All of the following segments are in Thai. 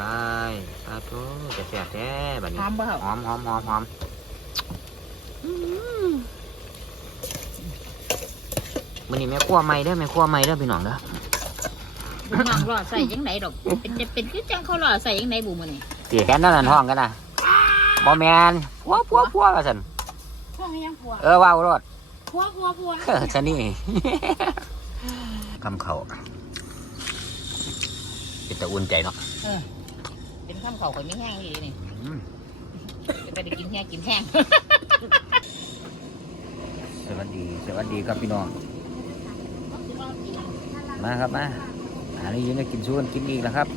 ไปสาธุจะเสียแท้บัดนี้หอมบ่ครับหอมหอมหอมหอมมันนี่แม่ครัวใหม่เด้อแม่ครัวใหม่เด้อพี่น้องเด้อบุญน้องรอใส่ยังไงดอก เป็นจะเป็นคือจังเขารอใส่ยังไงบุมื้อนี่ตีแขนนั่นนะท้องกันนะบ่แมนพัวพัวพัวกันสันพ่อให้ยังผัวเออว้าวรถผัวผัวผัวเออชะนี่คำเขาเป็นตะอุ่นใจเนาะ เออเป็นข้าวเขาข่อยไม่แห้งดีนี่อืมจะไปได้กินแห้งกินแห้ง สวัสดี สวัสดีครับพี่น้อง มาครับมาอันนี้ยังได้กินสู้กันกินอีกแล้วครับ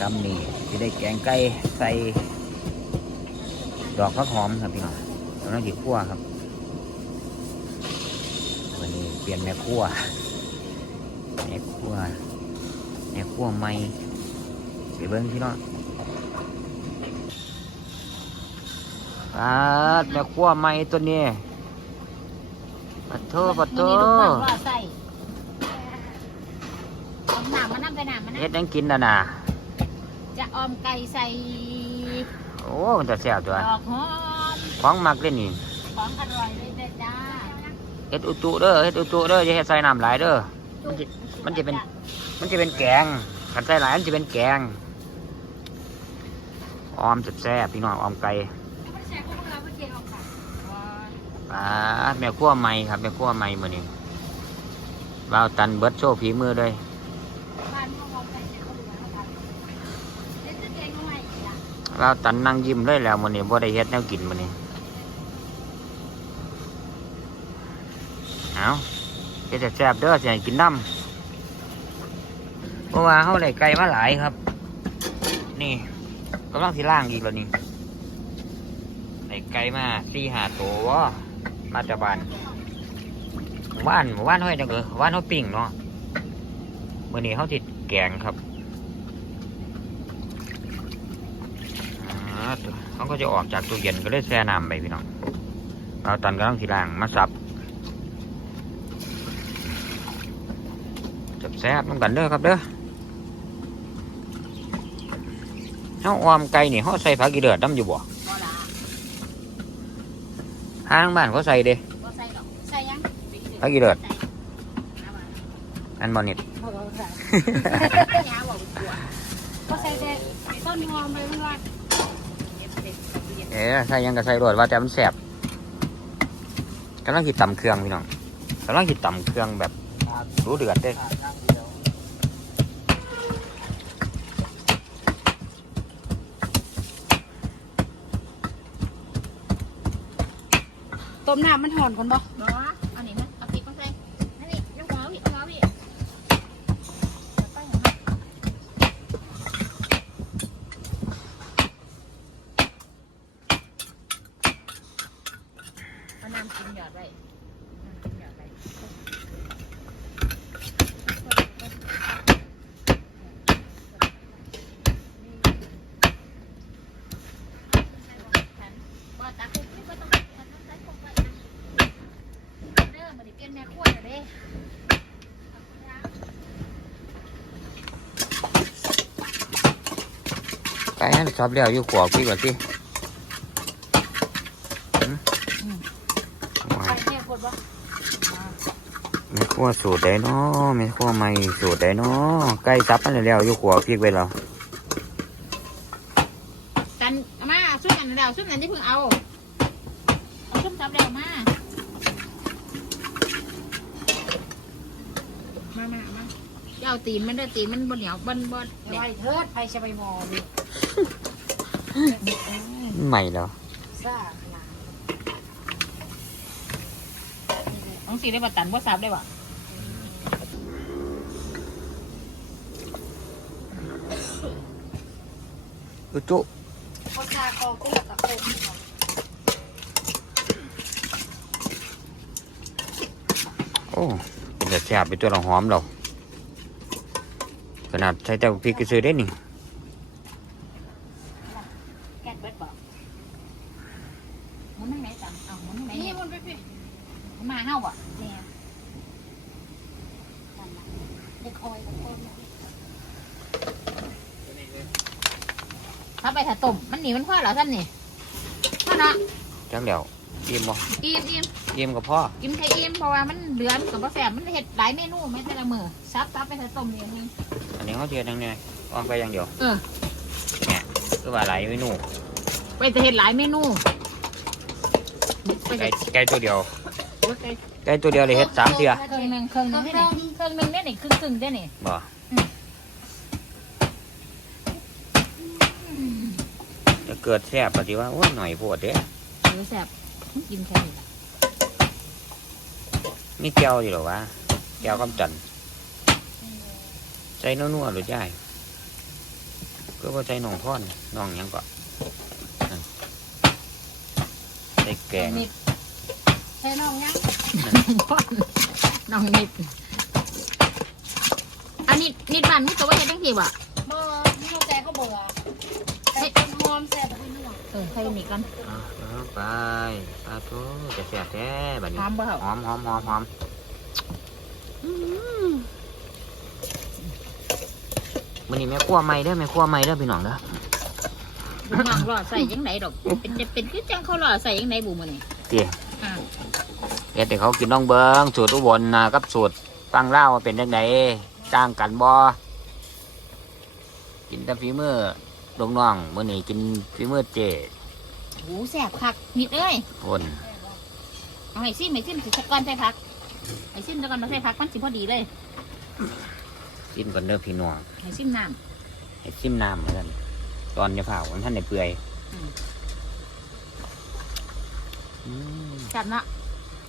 กำนี่จะได้แกงไก่ใส่ดอกฟักหอมครับพี่น้องกำลังกินคั่วครับ วันนี้เปลี่ยนแม่ครัวแม่ครัวแม่ครัวใหม่ ไปเบิ้งพี่น้องปาดแม่ครัวใหม่ตัวนี้ปัดโทปัดโทมื้อนี้ลูกน้องรอใส่เอาหนามมานั่งไปหนามมานั่เฮ็ดงยังกินนะน่ะจะออมไก่ใส่โอ้มันจะแซ่บตัวดอกหอมของมักเล่นนี่ของอร่อยเลยเด้อจ้าเฮ็ดอุตุเด้อเฮ็ดอุตุเด้ออย่าเฮ็ดใส่น้ำหลายเด้อ มันจะมันจะเป็น มันจะเป็นแกงขันใส่หลายมันจะเป็นแกง ออมแซ่บๆพี่น้องออมไก่ไม่ได้แชร์ข้อมูลเราเมื่อกี้ออกค่ะปาดแม่ครัวใหม่ครับแม่ครัวใหม่มื้อนี้ว่าวตันเบิดโชว์ฝีมือเลยบ้านพ่อเราไปเช็คข้อมูลแล้วกันเล่นเกงก็ไม่อีกอะว่าวตันนั่งยิ้มเลยแล้วมื้อนี้บ่ได้เฮ็ดแนวกินมื้อนี้เอาเฮ็ดแซ่บๆเด้อสิให้กินน้ำเพราะว่าเฮาได้ไก่มาหลายครับ นี่ กำลังสิล่างอีกแล้วนี่ได้ไก่มาสี่หาตัวมาจาบ้านหมู่บ้านหมู่บ้านห้อยจังเลยหมู่บ้านห้อยปิ่งเนาะมื้อนี้เขาติดแกงครับเขาก็จะออกจากตู้เย็นก็เลยแช่น้ำไปพี่น้องเราตันก็ต้องทีล่างมาสับจับแซ่บน้ำกันเด้อครับเด้อ เขาออมไก่นี่เขาใส่ผักกีเดือดน้ำอยู่บ่บ่ละทางบ้านเขาใส่เด้บ่ใส่ดอกใส่ยังผักกีเดือดอันบอนิดพอเราใส่ยาวบ่กลัวก็ใส่แต่ต้นหอมเลยมันว่าเก็บเด็กกับเรียนเอ๋ใส่หยังก็ใส่รวดว่าแต่มันแซ่บกำลังคิดตำเครื่องพี่น้องกำลังคิดตำเครื่องแบบรู้เดือดเด้ ต้มน้ำมันหอนคนบ่อานี่าเอาพริกมาใส่นั่นนี่ยกหัวพี่เอาหัวพี่ตั้งหัวเอาน้ำกินหยอดไว้น้ำกินหยอดไว้ ว่าตาคุกนี่ก็ต้องใส่คุกไปเด้อมาดิเปลี่ยนแม่ครัวเดี๋ยวเด้ ไก่นั่นชอบเลี้ยวอยู่ขวบพี่ก่อนสิหืมว้าใส่ยแม่คนบ่ไม่ขั้วสูตรใดเนาะไม่ขั้วไม่สูตรใดเนาะไก่ซับมันแล้วอยู่ขวบพี่ไปแล้วกันเอามาซุปกันเดี๋ยวซุปนั้นที่เพิ่งเอาเอาซุปซับเดี๋ยวมามามามาอย่าเอาตีนมันเด้อตีนมันบนเหนียวบนบนไว้เถิดไปจะไปมอดิ ใหม่แล้วซ่าขนาดต้องสีได้บ่ตันบ่ซับได้บ่อุจุเขาซาคอกุ้งตะโคมโอ้เป็นแต่แซ่บไปตัวเราหอมเราขนาดใช้แต่พริกก็ซื้อได้นี่ แกะเบิดบ่มันนั่งไหนจ้ะ อนเอาหมุนไหน นี่ เนี่ย มันไปพี่ มาเฮาบ่ เนี่ยนั่นน่ะเด็กคอยกับคนน่ะ ถ้าไปถ้าต้มมันหนีมันพ่อเหรอท่านนี่พ่อเนาะจังเดี๋ยวอิ่มบ่อิ่มอิ่มอิ่มกับพ่ออิ่มใครอิ่มเพราะว่ามันเหลือมกับบ่แซ่บมันเฮ็ดหลายเมนูไม่แต่ละมื้อซับซับไปถ้าต้มนี่นึงอันนี้เขาเทียนยังไงวางไปอย่างเดียวเออคือว่าหลายเมนูไปจะเฮ็ดหลายเมนูไปไก่จะไก่ตัวเดียวไก่ไก่ตัวเดียวเลยเฮ็ดสามเทื่อเครื่องหนึงเครื่องหนึงได้นี่เครื่องหนึงได้นี่ครึ่งครึ่งได้นี่บ่จะ เกิดแซ่บปฏิว่าโอ้ยหน่อยโพดเด้เออแซ่บกินแค่นี้ล่ะมีแก้วอยู่หรอวะแก้วกำจันทร์ใจนัวๆหรือใช่ก็ว่าใจหนองท่อนหนองหยังก็นั่นใส่แกง นิดใช่น้องยังน้องนิดอันนี้นิดบ้านนี่ตัวว่าเฮ็ดจังซี่บ่ บ่นี่เราแต่ก็เบื่อแต่ต้นหอมแซ่บไปหน่อย เออใส่นี่ก่อนเอาเอาไปปลาทูจะแซ่บแท้บัดนี้หอมบ่ครับหอมหอมหอมหอมมันนี่แม่ครัวใหม่เด้อแม่ครัวใหม่เด้อพี่น้องเด้อบุน้องรอใส่ยังไงดอก เป็นจะเป็นคือจังเขารอใส่ยังไงบุมื้อนี่เตี๋ยอ่าเฮ็ดให้เขากินน้องเบิงสูตรอุบลนะกับสูตรฟังเล่าวว่าเป็นยังไงจ้างกันบ่กินแต่ฝีมือ ลูกน้องมื้อนี้กินฝีมือเจหูแซ่บคักนิดเอ้ยคนเอาให้ซิมให้ซิมสิสักก้อนใส่ผักให้ซิมสักก้อนมาใส่ผักมันสิพอดีเลยกินก่อนเด้อพี่น้องให้ซิมน้ให้ชิมน้ำเหมือนกันตอนจะเผาท่านในเปื่อยอืมอืมำจับเนาะ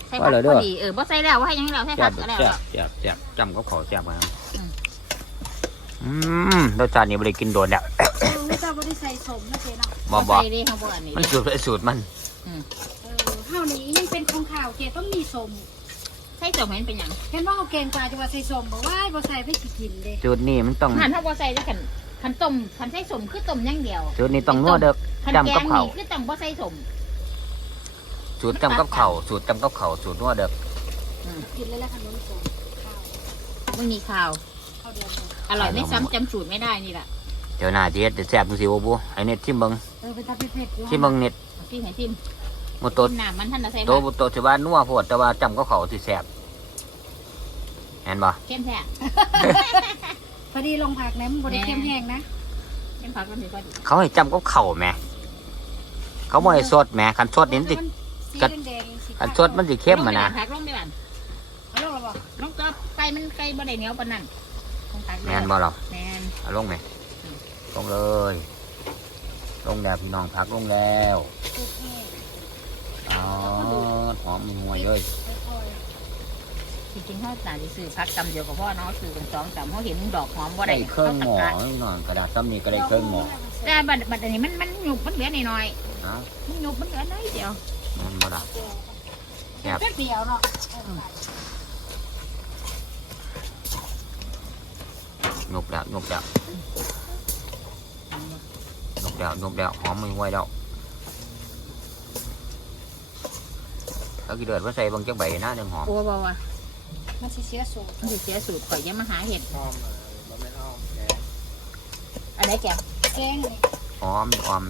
ใส่ว่าผักเลยเด้พอ อดีเออบ่ใส่แล้วว่าให้ยังแล้วใส่แซ่ผับกก็แล้วแซ่แล้บวแซ่บแซ่บจำก็ขอแซ่บมาอืมอืมรสชาตินี่ไม่ได้กินโดนแล้ว เออไม่ทราบว่าได้ใส่สมนะเจ๊เนาะบ่บ่ใส่เด้เขาบ่อันนี้มันสูตรสูตรมันเออข้าวนี้ยังเป็นของข่าวเจ๊ต้องมีสมใส่จมเห็นเป็นหยังเห็นว่าเขาเก่งกว่าจะว่าใส่สมบอกว่าบ่ใส่ไม่สิกินเด้สูตรนี่มันต้องหันถ้าบ่ใส่แล้วคันคันต้มคันใส่สมคือต้มอย่างเดียวสูตรนี่ต้องนัวเด้อคันจำแกกับงข้าวนี่คือต้องบ่ใส่สมสูตรจำกับเข่าวสูตรจำกับเข่าวสูตรนัวเด้อกินเลยแล้วขนมสมข้าวมึงมีข้าว ข้าวเดียวเลยอร่อยไม่ซ้ำจำสูตรไม่ได้นี่แหละเดี๋ยวหน้าสิเฮ็ดจะแซ่บจังซี่บ่บูไอ้เน็ตชิมเบิ่งเออเป็นตาเผ็ดๆอยู่ชิมเบิ่งเน็ตเอาซิมให้ซิมบ่โตน้ำมันท่านจะใส่โตผักบ่โตสิว่านัวโพดแต่ว่าจำกับเข่าวสิแซ่บเห็นบ่เข้มแท้พอดีลงผักนะมันบ่ได้เค็มแห้งนะเข้มผักมันสิพอดีเขาให้จำกับเข่าวแหมเขาบ่ให้สดแหมคันสดนี่มันสิสีกัดแดงๆสีคันสดมันสิเข้มอะนะลงไปผักลงไปบ้านเอาลงแล้วบ่น้องก็ไก่มันไก่บ่ได้เหนียวปานนั้นลงผักแม่นบ่หรอแม่นเอาลงไหม ลงเลย ลงแล้วพี่น้องพักลงแล้วโอเคอ๋อหอมมีหัวเลยค่อยจริงๆเขาต่างที่ซื้อผักกำเดียวกับพ่อเนาะซื้อเป็นสองกำเขาเห็นดอกหอมบ่ได้ได้เครื่องหมอขาตัดพี่น้องกระดาษซ้ำนี่ก็ๆได้เครื่องหมอแต่บัดบัดอันนี้มันมันหยุบมันเหลือหน่อยเอ้าๆมันหยุบมันเหลือน้อยเดียวนั่นบ่ล่ะครับแป๊บเดียวเนาะนกแล้วนกแล้วนก แล้วนกแล้วหอมมีหัวแล้วแล้วกี่เดือดว่าใส่เบางจักใบหน้าหนึ่งหอมกลัวบ่วะมันสิเสียสูตรมันสิเสียสูตรข่อยอยังมาหาเห็ดอ้อมเลยมันไม่อ้อมแกงอันไหนแกงแกงนี่หอมมีออม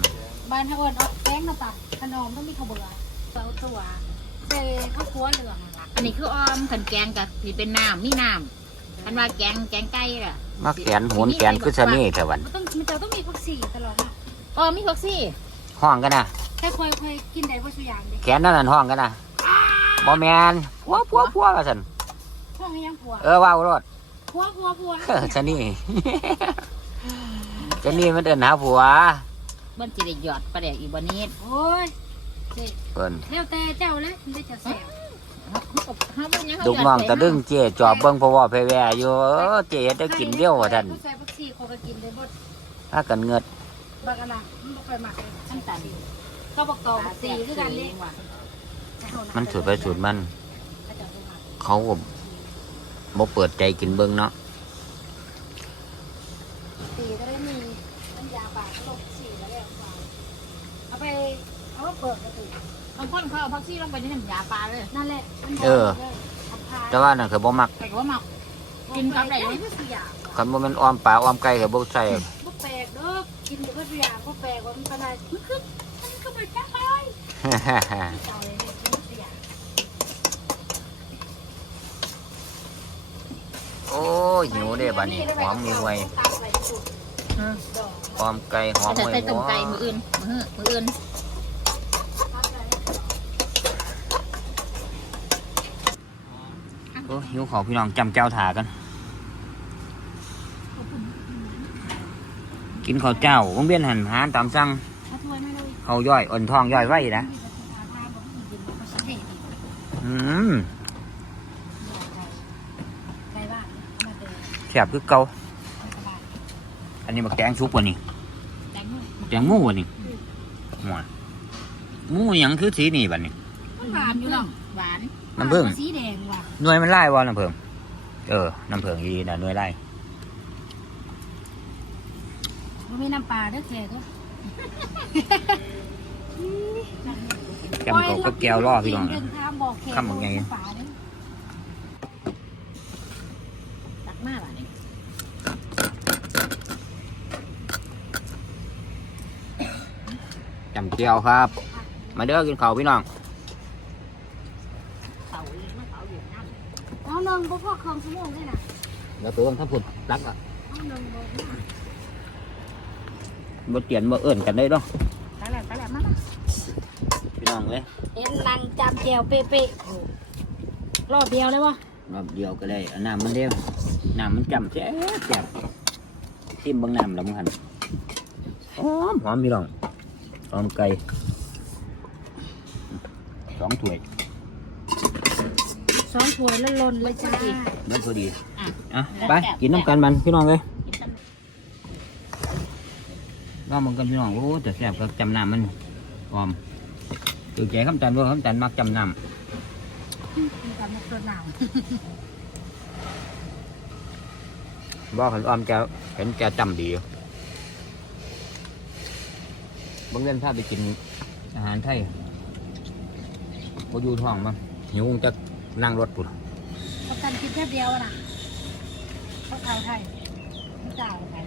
บ้านเฮาเอิ้นเอาแกงน้ำปลาขนมต้องมีข้าวเบื่อเอาตัวใส่ข้าวคั่วเหลืองนั่นล่ะอันนี้คือออมขันแกงกับนี่เป็นน้ำมีน้ำอันว่าแกงแกงไก่ล่ะมาแขนโหนแขนคือสนี่แต่วัน มันต้องมันจะต้องมีผักชีตลอดนะ ออมมีผักซี่ห้องกันนะแค่ค่อยๆกินได้บ่สุอย่างเด้แขนนั่นนั่นห้องกันนะบอแมนพัวพัวพัวกันสันพวกนี้ยังผัวเออว้าวรถผัวผัวผัวเออชะนี่ ชะนี่มันเดินหาผัวเบิ้นสิได้หยอดปลาแดกอีกบ่นี้โอ้ยเปิ้นแล้วแต่เจ้าเลยมันได้จะแซ่บเฮาก็เฮาบ่ยังเฮาลูกน้องตะดึงเจจอบเบิ่งเพราะว่าเพแวอยู่เออเจเฮ็ดได้กินเดียวว่าท่านใส่ผักชีเขาก็กินได้บ่ถ้ากันเงิด บักอันน่ะมันบ่ค่อยมักขั้นตันก็บักตองบักสีคือกันนี่มันสูตรไปสูตรมัน เขาจะบ่มักเขาก็บ่เปิดใจกินเบิ่งเนาะสีก็ได้มีน้ำยาปลาก็ลงสีแล้วแล้วปลาเอาไปเอามาเปิดกระตุกบางคนเขาเอาพักซี่ลงไปในน้ำยาปลาเลยนั่นแหละมันเออเอาพาแต่ว่านั่นคือบ่มักแต่ว่าหมัก กินกับอะไรได้ทุกอย่างคันบ่แม่นอ้อมปลาอ้อมไก่ก็บ่ใส่บ่แปล กินบ่ทุกอยางบ่แปลกว่ามันเป็นอะไรมันคือมันคือบ่จักเลยเจ้าเลยเนี่ยกินทุกอย่าโอ้ยหิวเด้บัดนี้หอมมีไวหอมไก่หอมแต่ไวใส่ต้มไก่มืออื่นมือมืออื่นโอ้หิวขอพี่น้องจำเจ้าถากัน กินข้าวเจ้าวงเวียนหันหารตามสั่งเอาถ้วยมาเลยเขาย่อยอ่อนท้องย่อยไว้นะอืมไก่บ้านเอามาเดินแซ่บคือเก่าเอาสบายอันนี้บักแตงชุบวะนี่แตงโมบักแตงหมูวะนี่หมดหมูหยังคือสีนี่บัดนี้มันหวานอยู่เนาะหวานน้ำผึ้งสีแดงว่ะหน่วยมันไล่วะน้ำผึ้งเออน้ำผึ้งดีนะหน่วยไล่ มันมีน้ำปลาเด้อแกก็จำเขาก็แก้วล่อพี่น้องเดินะนทางบอกแขกคำบอกไงน้ำปลาเด้อตักมากหวานนี่จำเจียวครับ มาเด้อกินข้าวพี่น้อง เต่าอีกมะเต่าอยู่น้ำเอาหนึ่งบ่พอเครื่องสมองเลยนะเดี๋ยวตัวทั้งผุดรักอะเอาหนึ่งบ่พอ บ่เตียนบ่เอิ่นกันได้ดอกตายแล้วตายแล้วมาพี่น้องเลยเอ็นลังจำแจวเป๊ะๆรอบเดียวเลยวะรอบเดียวก็ได้เอาน้ำมันเดียวน้ำมันจำแซ่บแซ่บทิมเบางน้ำแล้วมึงหันหอมหอมพี่น้องหอมไก่สองถ้วยสองถ้วยแล้วลนเลยจ้านั่นพอดีอะอะไปกินน้ำกันมันพี่น้องเลย กินตำว่ามันกันพี่น้องโอ้แต่แซ่บก็จำน้ำมันหอมตัวแก่คำจันว่าคำจันมักจำน้มีการมกตัวหนาวำว่าขันออมจะเห็นแกจำดีบางเรื่องถ้าไปกินอาหารไทยก็อยู่ท้องมั้งหิวจะนั่งรถปุ่นเขากันกินแค่เดียวอะน่ะเขาเท้าไทยไม่จ่ายไทย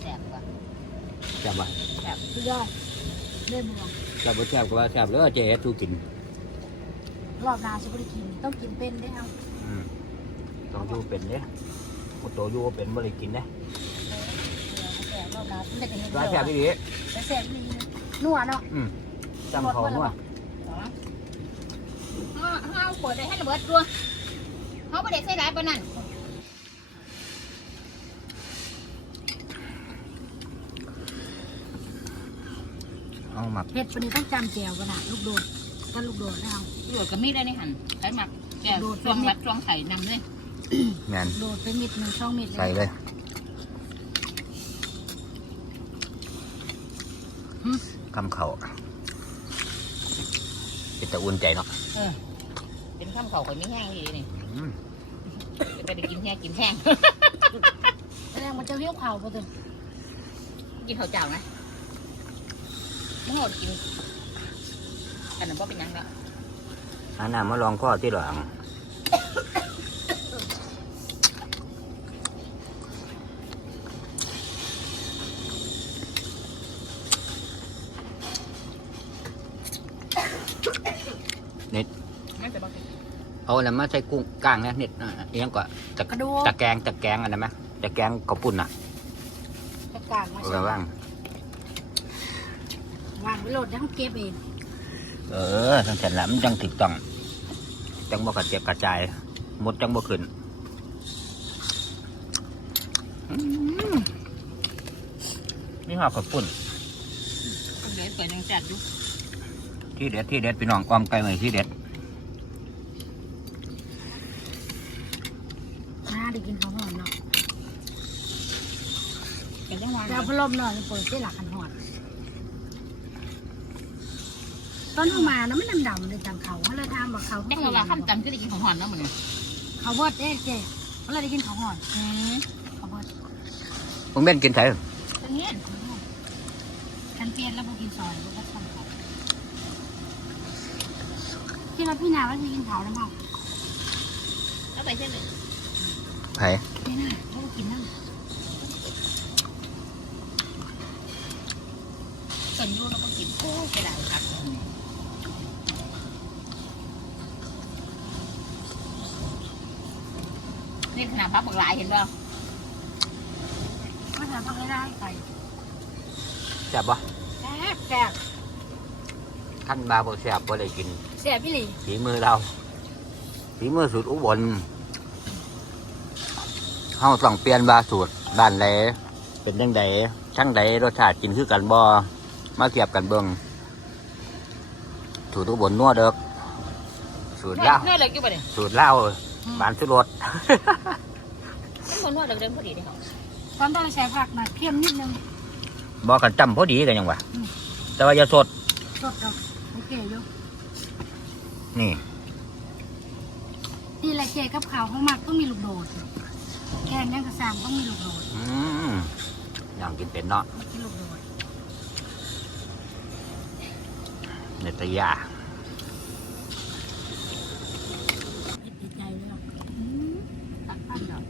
แซ่บกว่า แซ่บปะสุดยอดเล่นบวงแซ่บบ่แซ่บก็ว่าแซ่บเลยเจ๊เฮ็ดสู้กินรอบหนาจะไม่ได้กินต้องกินเป็นได้เอาอืมต้องอยู่เป็นเด้บ่โตอยู่บ่เป็นบ่ได้กินเด้แต่รอบหนาต้องได้กินเดียวว่าแซ่บพี่ดีแต่แซ่บดีนัวเนาะจำเขาหัวเขาเขาเปิดได้ให้ระเบิดตัวเขาไม่ได้ใส่ร้ายปานนั้น เอาหมักเห็ดปนี้ต้องจำแจวกันนะลูกโดดกันลูกโดดแล้วตรวจก็มีได้ในหันใส่หมักแก่ช่วงวัดช่วงใส่นำเลยแม่นโดดไปมิดหนึ่งช่องมิดใส่เลยคำเขาเป็นตะอุ่นใจเนาะเออเป็นข้ามเขาคนไม่แห้งดีนี่อืมจะไปได้กินแห้งกินแห้งแสดงมันจะเรียวเข่าปะตึงกินข้าวเจ้านะมึ งอดกินอันนั้นก็เป็นหยังละอันน้ำมาลองข้อที่หลังเน็ตไม่จะบอกเอาอะไรมาใส่กุ้งกลางเนี่ยเน็ตอะเอียงกว่าตะกระดูกตะแกรงตะแกรงอันนั้นไหมตะแกรงกระปุ่นอะกระกางมาเอาใส่ไว้ว่างวาง ไว้โหลดแล้วเขาเก็บเองเออทั้งเสร็จแล้วมันจังถูกต้องจังบ่กระเจ็บกระจายหมดจังบ่ขึ้นอืมนี่หอกกระปุ่นเดี๋ยวเกิดยังแซ่บอยู่ที่เด็ดที่เด็ดพี่น้องความไกลไหมที่เด็ดน่าได้กินข้าวหอมเนาะกันยังวางแต่เอาพัดลมหน่อยมันเปิดได้หลักขันหอด ตอนเข้ามานะมันดำๆเลยจังเขาเขาเลยทำว่าเขาแต่เขาว่าข้ามจันก็ได้กินของหอนแล้วมันเนี่ยเขาวอดเอ๊ะเจ๊เขาเลยได้กินข้าวหอดอืมข้าววอดผมเป็นกินใส่ตรงนี้ใครฉันเปลี่ยนแล้วบุกินซอยบุก็ทำครับที่ว่าพี่นาว่าจะกินเผาแล้วมั้งแล้วไปเช่นเลยไผพี่นาเขาก็กินนั่นส่วนยูเราก็กินโอ้กระดาษผักนี่ ขนาดพักบักหลายเห็นป่ะก็ทำต้องได้ไปแซ่บบ่แซ่บแซ่บขั้นบาบ่แซ่บบ่ได้กินแซ่บพี่หลีฝีมือเราฝีมือสูตรอุบลเฮาต้องเปลี่ยนบาสูตรบ้านใดเป็นจังใดช่างใดรสชาติกินคือกันบ่มาเทียบกันเบิ่งสูตรอุบลนัวเด้อสูตรเนื้อลาวเนื้อเหล็กอยู่ป่ะเนี่ยสูตรลา วบานสุรสไม่ควรนวดเหล็กเดิมพอดีเลยตอนต้องใช้ผักนะเค็มนิดนึงบ่กันจำพอดีกันยังวะอืมแต่ว่าอย่าสดสดกับโอเคอยู่นี่นี่แหละเจกับขาวของหมักต้องมีลูกโดดแกงยังกระซามต้องมีลูกโดดอืมอย่างกินเป็นเนาะไม่กินลูกโดดเนตยา ติดใจเลยอะ ตักปั้นเนาะ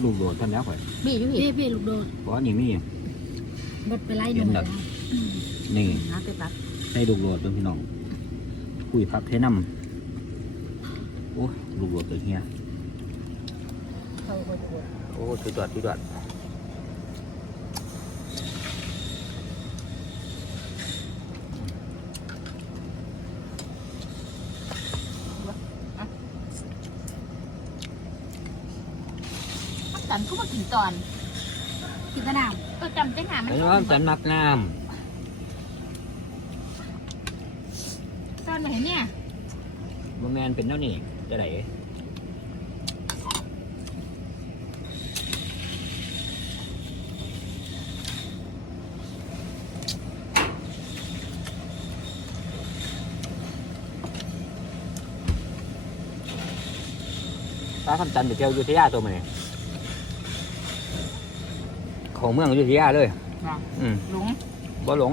หาตัวลูกโดดท่านแล้วข่อยมีอยู่พี่พี่พี่ลูกโดดเพราะนี่มีบดไปไล่หเห็นูนแบบนี่น้ำไปปักให้ลูกโดดเป็นพี่น้องคุยพักเทน้ำโอ้ยลูกโดดตัวเฮีย เข้าไปดูโอ้สุดยอดสุดยอด จันก็มากิน ตอนกินตะนามก็จำได้งานมันไอ้ว่าจันมักน้ตอนไหนเนี่ยำบ่แมนเป็นเท่านี้จะไหนตาคำจันทร์ไปเที่ยวอยุธยาตัวมันเนี่ย ของเมืองอยุธยาเลยอืมหลงบ่หลง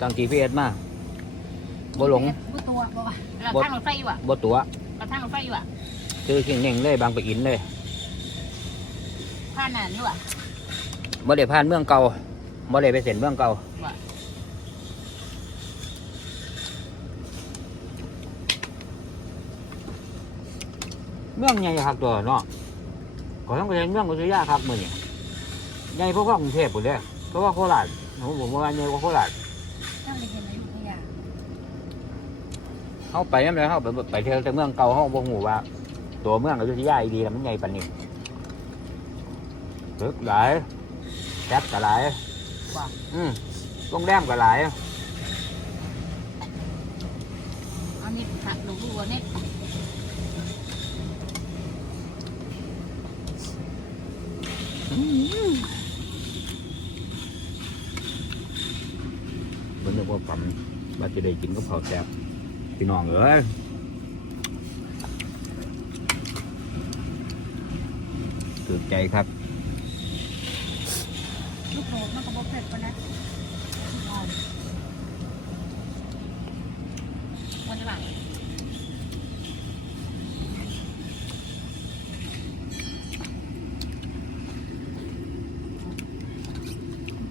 ตั้ง GPS มาบ่หลงผู้ตัวบ่ว่าเราทางรถไฟอยู่อะบ่ตัวเราทางรถไฟอยู่อะซื้อเข่งเน่งเลยบางปะอินเลยผ่านนานอยู่อะบ่ได้ผ่านเมืองเก่าบ่ได้ไปเส้นเมืองเก่าว่าเมืองใหญ่คักตัวเนาะขอต้องไปเห็นเมืองอยุธยาครับมื้อนี้ ใหญ่พวกกรุงเทพพุ่นเด้เพราะว่าโคราชผมผมว่าใหญ่กว่าโคราชเจ้าเลยเห็นอะไรอยู่ขยะเฮาไปนำแล้วเฮาไปไปเที่ยวแต่เมืองเก่าเฮาบ่ฮู้ว่า ตัวเมืองอยุธยาอีดีแล้วมันใหญ่ปานนี้ตึกหลายแซ่บก็หลายว่าอืมโรงแรมก็หลายอันนี้ผักหลงรัวเนี่ยมั นนึกว่าฝันว่าจะได้กินก็เผาแซ่บพี่น้องเอ้ยถือใจครับ ลูกโดดมันก็บ่เผ็ดปานนั้นอ่อน มันจะแบบ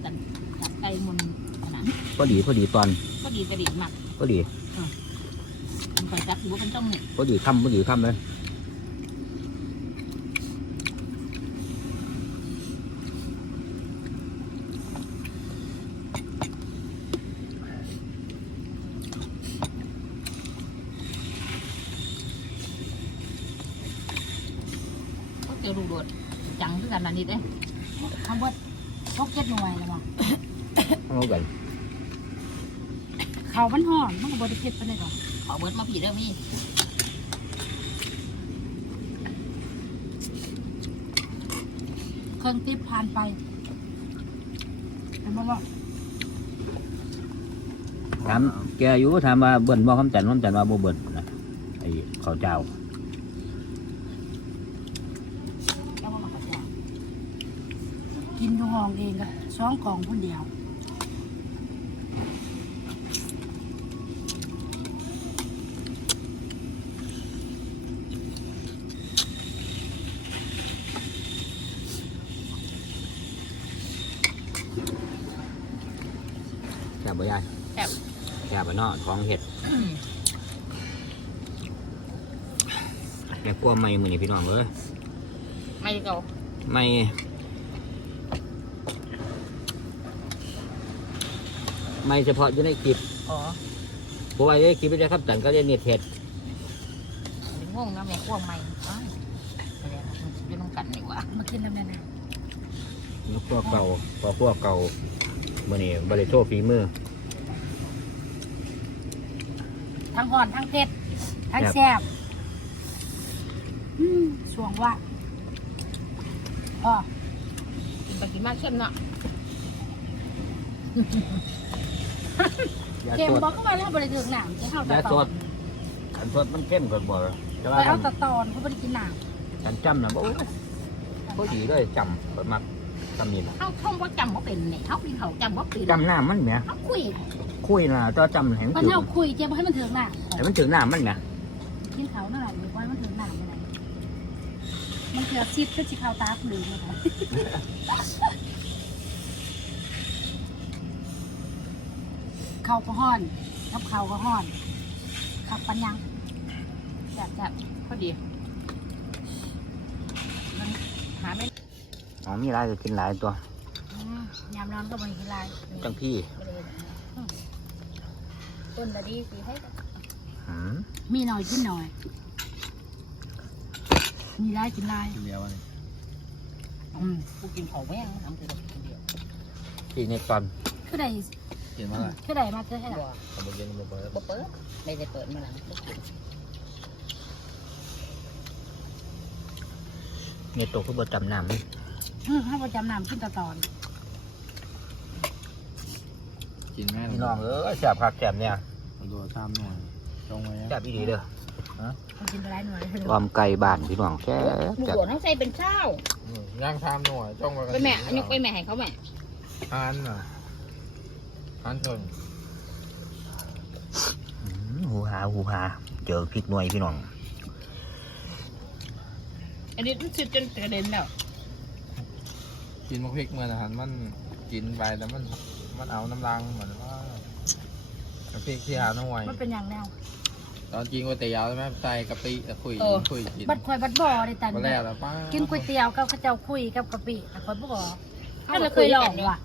จันจับไก่มันขนาด พ อดีพอดีตอนก็ดีกระดิ่งมากพอดีมันคอยจับอยู่ว่ามันต้องเนี่ยพอดีคำพอดีคำเลย ก็เจอลูกโดดจังคือกันนันนิดเอ้ คำว่าพกเจ็ดหน่วยแล้วมั้ง เอากัน เขามันห่อนมันก็บ่ได้เผ็ดปานใดดอกขอเบิร์ดมาผีเด้อพี่เครื่องติบผ่านไปเห็นบ่ว่าหถามแกอยู่ถามว่าเบิ่นบ่คำจันทร์คำจันทร์ว่าบ่เบิ่นนะไอ้ข้าวเจ้าแล้วมันก็จะกินอยู่ห้องเองก็สองกล่องคนเดียว แซ่บบ่ยาย แซ่บแซ่บบ่เนาะท้องเห็ดแม่กลัวไม่มื้อนี้พี่น้องเอ้ยไม่เก่าไม่ไม่เฉพาะอยู่ในคลิปอ๋อเพราะว่าในคลิปไม่ได้ครับจันทร์ก็เรียนเน็ตเห็ดเป็นง่วงนะแม่ขั้วใหม่อ้ายแสดงว่ามันอยู่น้ำกันนี่หว่ามากินน้ำแน่นะแล้วพวกเก่าพอพวกเก่ามื้อนี้บ่ได้โชว์ฝีมือ ทั้งห่อนทั้งเผ็ดทั้งแซ่บอืมสวงว่าพ่อกินไปกินมาเข้มเนาะยาเค็มสดบอกเข้ามาแล้วบริถึงหนังจะเข้าตะยาตสอดนอันสดมันเข้มกว่าบ่แต่ไปว่าเอาตะตอนเขาไม่ได้กินหนังฉันจำนะบ่โอ้ยพอดีเลยจำประมาณจำนี่ล่ะเขาท่องว่าจำว่าเป็นเนี่ยเขากินเขาจำว่าเป็นจำหน้ามันแหมเขาคุย คุยน่ะแตัวจำให้มันมันถึงเท่าคุยเจ๊บอกให้มันถึงหนังให้มันถึงหน้ามันแหมกินเขาหน่อยหรือว่ามันถึงหนังไปไหนมันเกือบชิดก็ชิเข้าตาหรือนะคะเขาก็ห่อนกับเขาก็ห่อนขับปัญญังจับจับพอดีมันหาไม่อ๋อมีหลายก็กินหลายตัวอืมยามนอนก็บริกินไรจังพี่ไม่ได้ ต้นละดีสีให้หืมมีหน่อยกินหน่อย มีไรกินไรกินเดียวนี่อืมกูกินเขาแม่งทำคือคนเดียวพี่ในตอนคือใดกินมาละคือใดมาเจอให้บัละวทำมาเย็นมาเปิดบ่เปิดไม่ได้เปิดมาหลังบ่กินในตัวคือบ่จำหน้ามันอืมให้ประจำนำขึ้นตะตอน กินแม่พี่น้องเอ้ยแซ่บคักแซ่บเนี่ยดูชามหน่อยจงไว้แซ่บอีหลีเด้อเขากินไปไรหน่อยออมไก่บ้านพี่น้องแซ่บหมูแซ่บหัวทั้งใส่เป็นข้าวย่างชามหน่อยจงไว้ไปแม่ยกไปแม่ให้เขาแม่ทานน่ะทานชนหืมหูหาหูหาเจอพริกหน่วยพี่น้องอันนี้มันสุดจนกระเด็นแล้วกินมะพริกเมื่อนะฮันมันกินไปแล้วมัน มันเอาน้ำรังเหมือนว่ามะพริกที่หาหน่วยมันเป็นอย่างแนวตอนกินก๋วยเตี๋ยวใช่ไหมใส่กะปิแล้วคุยคุยกินบัดคอยบัดบ่อได้ตันมาแล้วแล้วป้ากินก๋วยเตี๋ยวกับข้าวเจ้าคุยกับกะปิแต่คอยบ่อก็เลยเคยลองว่ะ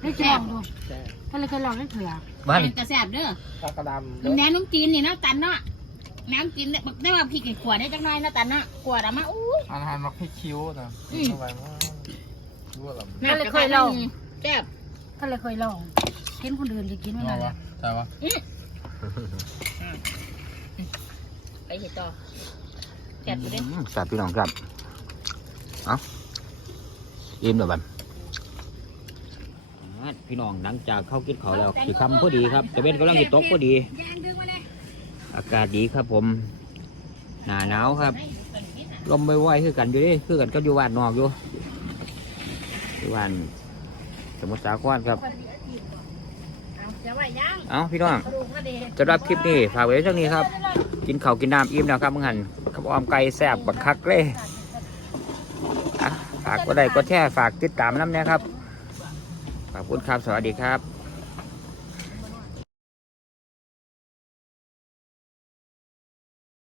ให้ลองดูแช่ก็เลยเคยลองให้เถื่อบ้านมันกระแสบเด้อข้าวกระดำน้ำแหนมน้ำจีนนี่นะตันเนาะน้ำจีนเนี่ยบักได้ว่าพริกไอ้ขวดได้จังน้อยนะตันเนาะขวดอะมาอู้ยอาหารมะพริกคิ้วนะกินเข้าไปว่ารู้ว่าแบบก็เลยเคยลองแซ่บ ก็เลยเคยลองกินคนอื่นจะกินไม่เอาได้วะใช่ปะไปเห็ดต่อแซ่บอยู่เด้อืมแซ่บพี่น้องครับเอาอิ่มแล้วบัดอ่าพี่น้องหลังจากเข้ากินเขาวแล้วสิคำพอดีครับจะเป็นกำลังสิตกพอดียางดึงมาเลยอากาศดีครับผม หนาหนาวครับ ลมไม่ไหวคือกันอยู่เดิคือกันก็อยู่บ้านนอกอยู่อยู่บ้าน สมุทรสาครครับเอาจะไหวยังเอาพี่น้องกระดูกกระเดะจะรับคลิปนี้ฝากไว้เท่านี้ครับ กินข้าวกินน้ำอิ่มแล้วครับมึงหันขับออมไก่แซ่บบักคักเลยอะฝากก็ได้ก็แช่ฝากติดตามน้ำเนี่ยครับ ขอบคุณครับ สวัสดีครับ